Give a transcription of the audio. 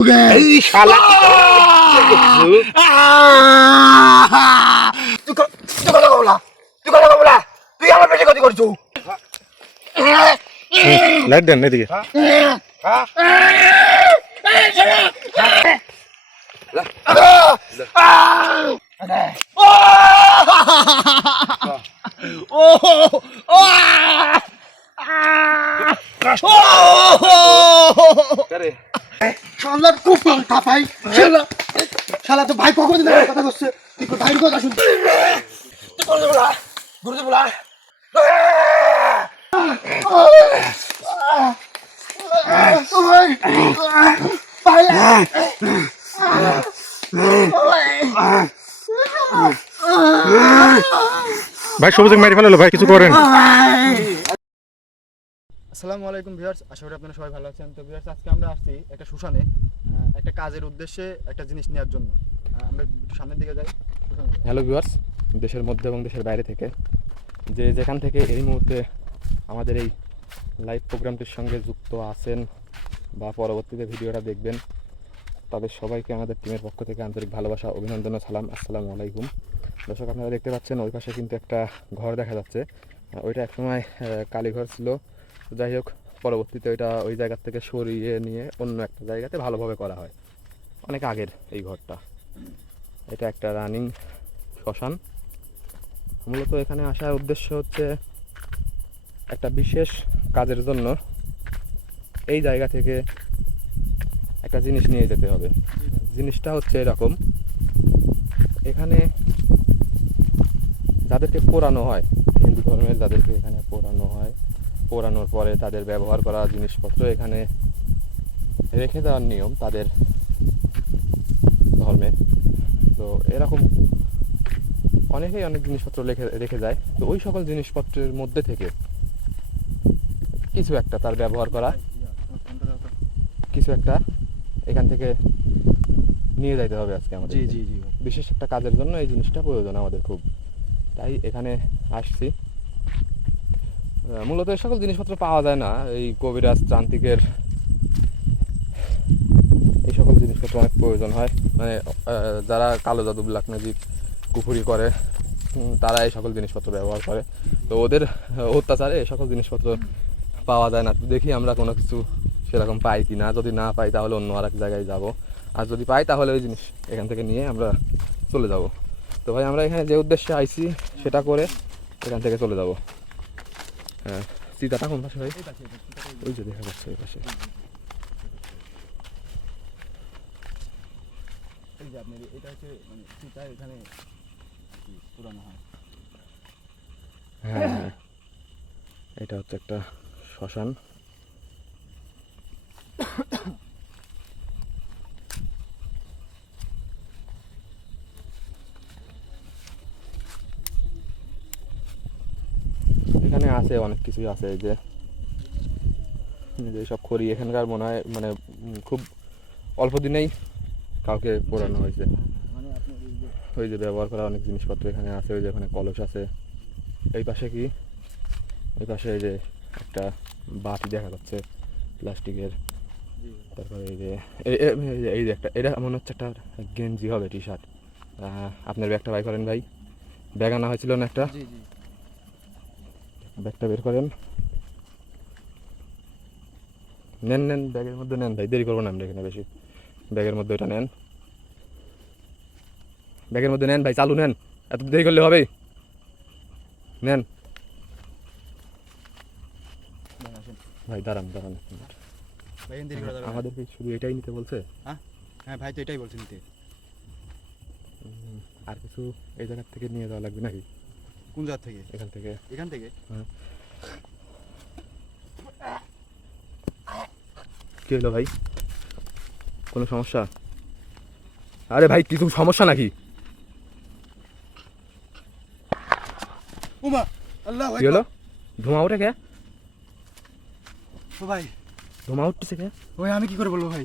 এই শালা তুই কথা বলা তুই আমার পেটে ক্ষতি করছো। লাইট দেন এদিকে। শালা খুব কাঁপাই শালা তো ভাই কখন কথা করছে তুই ভাইয়ের কথা শুন গুরুদেব বলা ভাই সবুজ মেরে ফেলালো ভাই, কিছু করেন। আসসালামু আলাইকুম ভিউয়ার্স, আশা করি আপনারা সবাই ভালো আছেন। তো ভিউয়ার্স, আজকে আমরা আসছি একটা শ্মশানে একটা কাজের উদ্দেশ্যে একটা জিনিস নেওয়ার জন্য। আমরা একটু সামনের দিকে যাই। হ্যালো ভিউয়ার্স, দেশের মধ্যে এবং দেশের বাইরে থেকে যে যেখান থেকে এই মুহূর্তে আমাদের এই লাইভ প্রোগ্রামটির সঙ্গে যুক্ত আছেন বা পরবর্তীতে ভিডিওটা দেখবেন, তাদের সবাইকে আমাদের টিমের পক্ষ থেকে আন্তরিক ভালোবাসা, অভিনন্দন ও সালাম। আসসালামু আলাইকুম। দর্শক, আপনারা দেখতে পাচ্ছেন ওই পাশে কিন্তু একটা ঘর দেখা যাচ্ছে। ওইটা একসময় কালীঘর ছিল। যাই হোক, পরবর্তীতে ওইটা ওই জায়গার থেকে সরিয়ে নিয়ে অন্য একটা জায়গাতে ভালোভাবে করা হয়। অনেক আগের এই ঘরটা। এটা একটা রানিং শ্মশান। মূলত এখানে আসার উদ্দেশ্য হচ্ছে একটা বিশেষ কাজের জন্য এই জায়গা থেকে একটা জিনিস নিয়ে যেতে হবে। জিনিসটা হচ্ছে এরকম, এখানে যাদেরকে পোড়ানো হয়, হিন্দু ধর্মের যাদেরকে এখানে পোড়ানো হয়, পোড়ানোর পরে তাদের ব্যবহার করা জিনিসপত্র এখানে রেখে দেওয়ার নিয়ম তাদের ধর্মে। তো এরকম অনেকেই অনেক জিনিসপত্র রেখে যায়। তো ওই সকল জিনিসপত্রের মধ্যে থেকে কিছু একটা তার ব্যবহার করা, কিছু একটা এখান থেকে নিয়ে যাইতে হবে আজকে আমাদের। জি জি জি বিশেষ একটা কাজের জন্য এই জিনিসটা প্রয়োজন আমাদের খুব, তাই এখানে আসছি। মূলত এই সকল জিনিসপত্র পাওয়া যায় না। এই কবিরাজ তান্ত্রিকের এই সকল জিনিসপত্র অনেক প্রয়োজন হয়। মানে যারা কালো জাদু, ব্ল্যাক ম্যাজিক, কুফুরি করে, তারা এই সকল জিনিসপত্র ব্যবহার করে। তো ওদের অত্যাচারে এই সকল জিনিসপত্র পাওয়া যায় না। দেখি আমরা কোনো কিছু সেরকম পাই কি না। যদি না পাই তাহলে অন্য আর এক জায়গায় যাব, আর যদি পাই তাহলে ওই জিনিস এখান থেকে নিয়ে আমরা চলে যাব। তো ভাই, আমরা এখানে যে উদ্দেশ্যে আইছি সেটা করে এখান থেকে চলে যাব। হ্যাঁ, চিতাটা কোন পাশে ভাই? ওই যে দেখা যাচ্ছে ওই পাশে। হ্যাঁ, এটা হচ্ছে একটা শ্মশান। এখানে আছে অনেক কিছুই আছে। এই যে সব খড়ি এখানকার মনে হয় মানে খুব অল্প দিনেই কাউকে পোড়ানো হয়েছে। ওই যে ব্যবহার করা অনেক জিনিসপত্র এখানে আছে। ওই যে এখানে কলস আছে। এই পাশে কি, এই পাশে এই যে একটা বাটি দেখা যাচ্ছে প্লাস্টিকের। তারপরে এই যে এই যে একটা, এটা মনে হচ্ছে একটা গেঞ্জি হবে, টি শার্ট। আপনার ব্যাগটা বাই করেন ভাই, ব্যাগ আনা হয়েছিল না একটা? ব্যাগটা বের করেন, নেন নেন, ব্যাগের মধ্যে নেন ভাই, দেরি করবো না আমরা এখানে বেশি। ব্যাগের মধ্যে ওটা নেন, ব্যাগের মধ্যে নেন ভাই, চালু নেন, এত দেরি করলে হবে? নেন ভাই, দাঁড়ান দাঁড়ান। আমাদেরকে শুধু এটাই নিতে বলছে? হ্যাঁ ভাই, তো এটাই বলছি নিতে। আর কিছু এই জায়গার থেকে নিয়ে যাওয়া লাগবে নাকি? কোন জায়গা থেকে? এখান থেকে। এখান থেকে? হ্যাঁ। কি হলো ভাই, কোনো সমস্যা? আরে ভাই, কিছু সমস্যা নাকি? ওমা আল্লাহ, কি হলো? ধোঁয়া ওঠে কে? ও ভাই, ধোঁয়া উঠতেছে কে? ওই আমি কি করে বলবো ভাই?